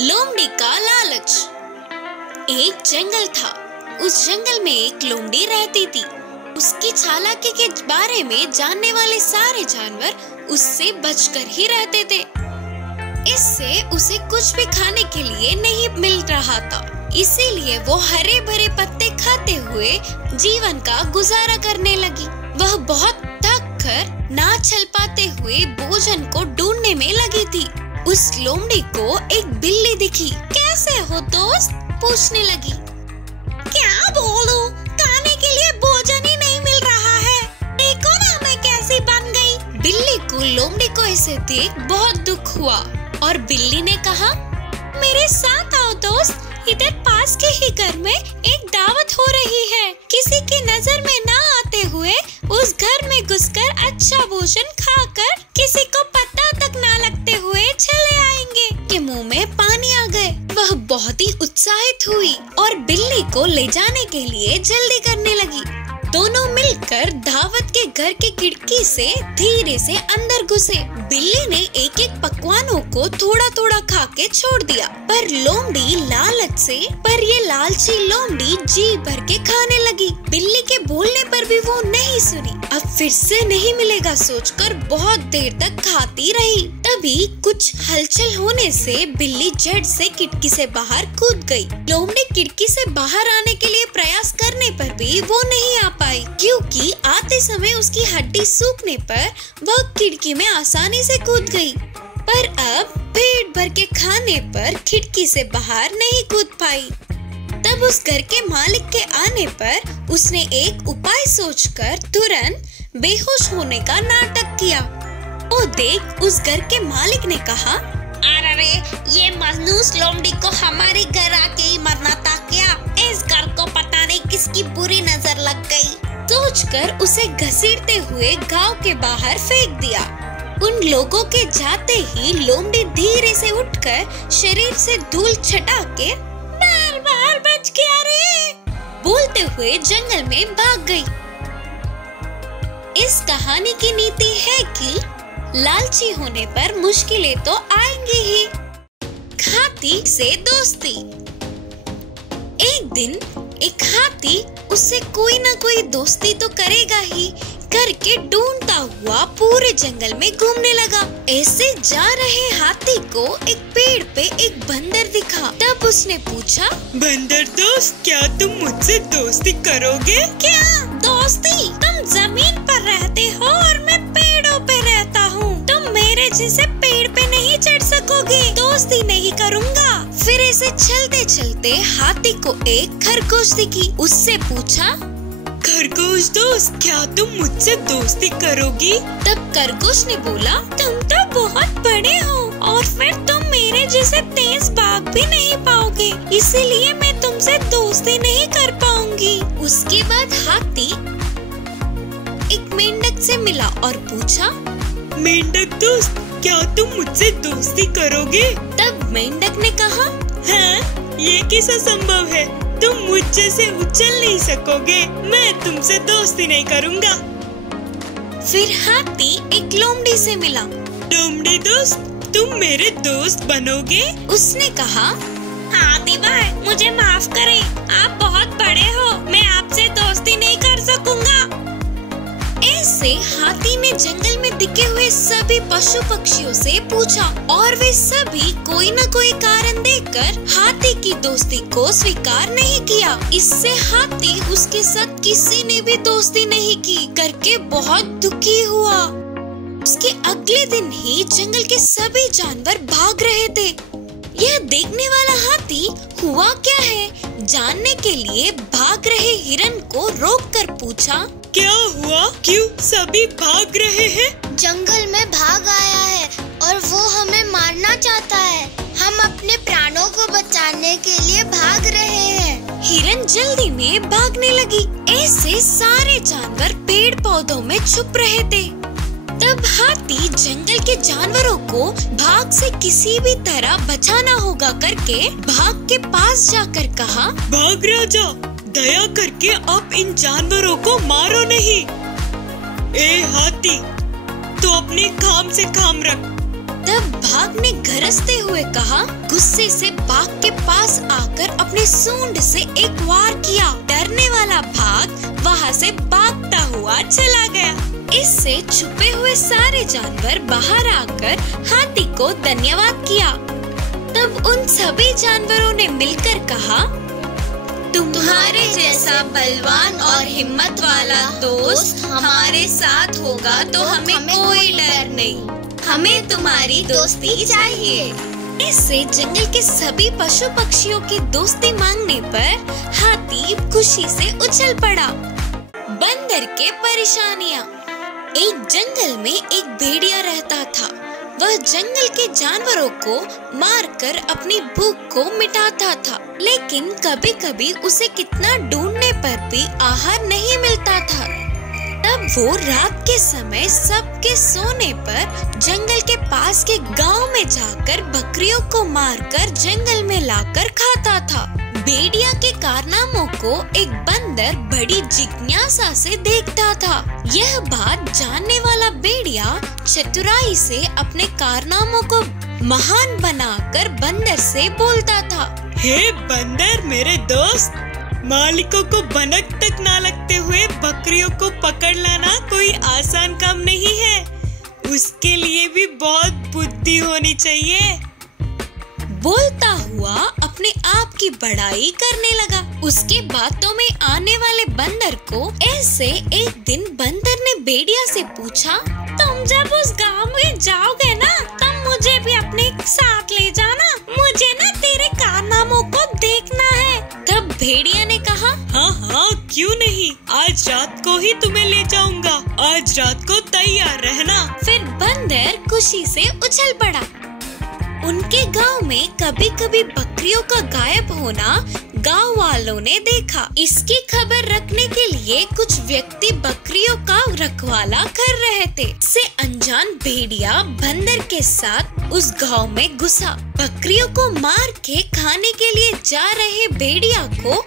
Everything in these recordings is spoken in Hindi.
लोमड़ी का लालच। एक जंगल था। उस जंगल में एक लोमड़ी रहती थी। उसकी चालाकी के बारे में जानने वाले सारे जानवर उससे बचकर ही रहते थे। इससे उसे कुछ भी खाने के लिए नहीं मिल रहा था, इसीलिए वो हरे भरे पत्ते खाते हुए जीवन का गुजारा करने लगी। वह बहुत थक कर ना चल पाते हुए भोजन को ढूंढने में लगी थी। उस लोमड़ी को एक बिल्ली दिखी। कैसे हो दोस्त? पूछने लगी। क्या बोलूं, खाने के लिए भोजन ही नहीं मिल रहा है। देखो ना मैं कैसी बन गई। बिल्ली को लोमड़ी को ऐसे देख बहुत दुख हुआ और बिल्ली ने कहा, मेरे साथ आओ दोस्त, इधर पास के ही घर में एक दावत हो रही है। किसी की नजर में ना आते हुए उस घर में घुसकर अच्छा भोजन खाकर किसी को पता तक ना लगते हुए चले आएंगे। के मुंह में पानी आ गए। वह बहुत ही उत्साहित हुई और बिल्ली को ले जाने के लिए जल्दी करने लगी। दोनों मिलकर दावत के घर की खिड़की से धीरे से अंदर घुसे। बिल्ली ने एक एक पकवानों को थोड़ा थोड़ा खा के छोड़ दिया, पर लोमड़ी लालच से ये लालची लोमड़ी जी भर के खाने लगी। बिल्ली के बोलने पर भी वो नहीं सुनी। अब फिर से नहीं मिलेगा सोचकर बहुत देर तक खाती रही। तभी कुछ हलचल होने से बिल्ली झट से खिड़की से बाहर कूद गई। लोमड़ी खिड़की से बाहर आने के लिए प्रयास करने पर भी वो नहीं आ पाई, क्योंकि आते समय उसकी हड्डी सूखने पर वह खिड़की में आसानी से कूद गई। पर अब पेट भर के खाने पर खिड़की से बाहर नहीं कूद पाई। तब उस घर के मालिक के आने पर उसने एक उपाय सोचकर तुरंत बेहोश होने का नाटक किया। वो देख उस घर के मालिक ने कहा, अरे ये मनहूस लोमड़ी को हमारे घर आके ही मरना था क्या? इस घर को पता नहीं किसकी बुरी नजर लग गई। सोचकर उसे घसीटते हुए गांव के बाहर फेंक दिया। उन लोगों के जाते ही लोमड़ी धीरे से उठकर शरीर से धूल छटा के बार बच गया रे बोलते हुए जंगल में भाग गई। इस कहानी की नीति है कि लालची होने पर मुश्किलें तो आएंगी ही। हाथी से दोस्ती। एक दिन एक हाथी उससे कोई ना कोई दोस्ती तो करेगा ही करके ढूंढता हुआ पूरे जंगल में घूमने लगा। ऐसे जा रहे हाथी को एक पेड़ पे एक बंदर दिखा। तब उसने पूछा, बंदर दोस्त, क्या तुम मुझसे दोस्ती करोगे? क्या दोस्ती? तुम जमीन पर रहते हो और मैं पेड़ों पे रहता हूँ। तुम मेरे जैसे पेड़ पे नहीं चढ़ सकोगे। दोस्ती नहीं करूँगा। फिर ऐसे चलते चलते हाथी को एक खरगोश दिखी। उससे पूछा, खरगोश दोस्त, क्या तुम मुझसे दोस्ती करोगी? तब खरगोश ने बोला, तुम तो बहुत बड़े हो और फिर तुम मेरे जैसे तेज भाग भी नहीं पाओगे, इसीलिए मैं तुमसे दोस्ती नहीं कर पाऊंगी। उसके बाद हाथी एक मेंढक से मिला और पूछा, मेंढक दोस्त, क्या तुम मुझसे दोस्ती करोगे? तब मेंढक ने कहा, हाँ, ये कैसा संभव है? तुम मुझ जैसे उछल नहीं सकोगे। मैं तुमसे दोस्ती नहीं करूँगा। फिर हाथी एक लोमड़ी से मिला। लोमड़ी दोस्त, तुम मेरे दोस्त बनोगे? उसने कहा, हाथी भाई, मुझे माफ करें, आप बहुत बड़े हो, मैं आपसे दोस्ती नहीं कर सकूंगा। ऐसे हाथी ने जंगल में दिखे हुए सभी पशु पक्षियों से पूछा और वे सभी कोई न कोई कारण देकर हाथी की दोस्ती को स्वीकार नहीं किया। इससे हाथी उसके साथ किसी ने भी दोस्ती नहीं की करके बहुत दुखी हुआ। उसके अगले दिन ही जंगल के सभी जानवर भाग रहे थे। यह देखने वाला हाथी हुआ क्या है जानने के लिए भाग रहे हिरन को रोककर पूछा, क्या हुआ? क्यों सभी भाग रहे हैं? जंगल में भाग आया है और वो हमें मारना चाहता है। हम अपने प्राणों को बचाने के लिए भाग रहे हैं। हिरन जल्दी में भागने लगी। ऐसे सारे जानवर पेड़ पौधों में छुप रहे थे। तब हाथी जंगल के जानवरों को भाग से किसी भी तरह बचाना होगा करके भाग के पास जाकर कहा, भाग राजा, दया करके आप इन जानवरों को मारो नहीं। ए हाथी, तो अपने काम से काम रख। तब बाघ ने गरजते हुए कहा। गुस्से से बाघ के पास आकर अपने सूंड से एक वार किया। डरने वाला बाघ वहाँ से भागता हुआ चला गया। इससे छुपे हुए सारे जानवर बाहर आकर हाथी को धन्यवाद किया। तब उन सभी जानवरों ने मिलकर कहा, तुम्हारे जैसा बलवान और हिम्मत वाला दोस्त हमारे साथ होगा तो हमें कोई डर नहीं। हमें तुम्हारी दोस्ती चाहिए। इससे जंगल के सभी पशु पक्षियों की दोस्ती मांगने पर हाथी खुशी से उछल पड़ा। बंदर के परेशानियाँ। एक जंगल में एक भेड़िया रहता था। वह जंगल के जानवरों को मारकर अपनी भूख को मिटाता था, लेकिन कभी कभी उसे कितना ढूंढने पर भी आहार नहीं मिलता था। तब वो रात के समय सबके सोने पर जंगल के पास के गांव में जाकर बकरियों को मारकर जंगल में लाकर खाता था। भेड़िया के कारनामों को एक बंदर बड़ी जिज्ञासा से देखता था। यह बात जानने वाला भेड़िया चतुराई से अपने कारनामों को महान बनाकर बंदर से बोलता था। हे बंदर मेरे दोस्त, मालिकों को भनक तक ना लगते हुए बकरियों को पकड़ लाना कोई आसान काम नहीं है। उसके लिए भी बहुत बुद्धि होनी चाहिए। बोलता हुआ अपने आप की बड़ाई करने लगा। उसके बातों में आने वाले बंदर को ऐसे एक दिन बंदर ने भेड़िया से पूछा, तुम जब उस गांव में जाओगे ना, तब मुझे भी अपने साथ ले जाना। मुझे ना तेरे कारनामों को देखना है। तब भेड़िया ने कहा, हाँ हाँ क्यों नहीं, आज रात को ही तुम्हें ले जाऊंगा। आज रात को तैयार रहना। फिर बंदर खुशी से उछल पड़ा। उनके गांव में कभी कभी बकरियों का गायब होना गांव वालों ने देखा। इसकी खबर रखने के लिए कुछ व्यक्ति बकरियों का रखवाला कर रहे थे। से अनजान भेड़िया बंदर के साथ उस गांव में घुसा। बकरियों को मार के खाने के लिए जा रहे भेड़िया को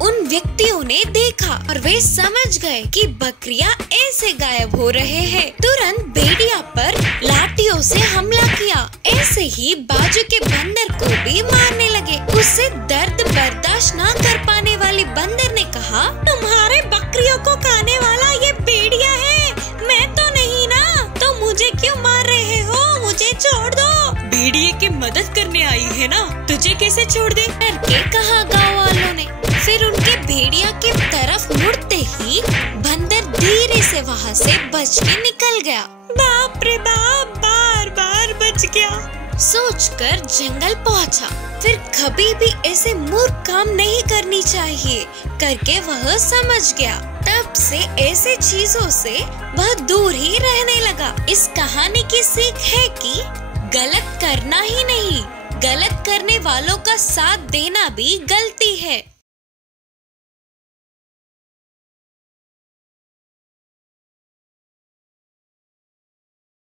उन व्यक्तियों ने देखा और वे समझ गए कि बकरियां ऐसे गायब हो रहे हैं। तुरंत भेड़िया पर लाठियों से हमला किया। ऐसे ही बाजू के बंदर को भी मारने लगे। उससे दर्द बर्दाश्त न कर पाने वाली बंदर ने कहा, तुम्हारे बकरियों को खाने वाला ये भेड़िया है, मैं तो नहीं ना, तो मुझे क्यों मार रहे हो? मुझे छोड़ दो। भेड़िए की मदद करने आई है ना, तुझे कैसे छोड़ दे? करके कहा गाँव वालों ने। फिर उनके भेड़िया की तरफ मुड़ते ही बंदर धीरे से वहाँ से बच के निकल गया। बाप रे बाप, बार बार बच गया सोचकर जंगल पहुँचा। फिर कभी भी ऐसे मूर्ख काम नहीं करनी चाहिए करके वह समझ गया। तब से ऐसे चीजों से वह दूर ही रहने लगा। इस कहानी की सीख है कि गलत करना ही नहीं, गलत करने वालों का साथ देना भी गलती है।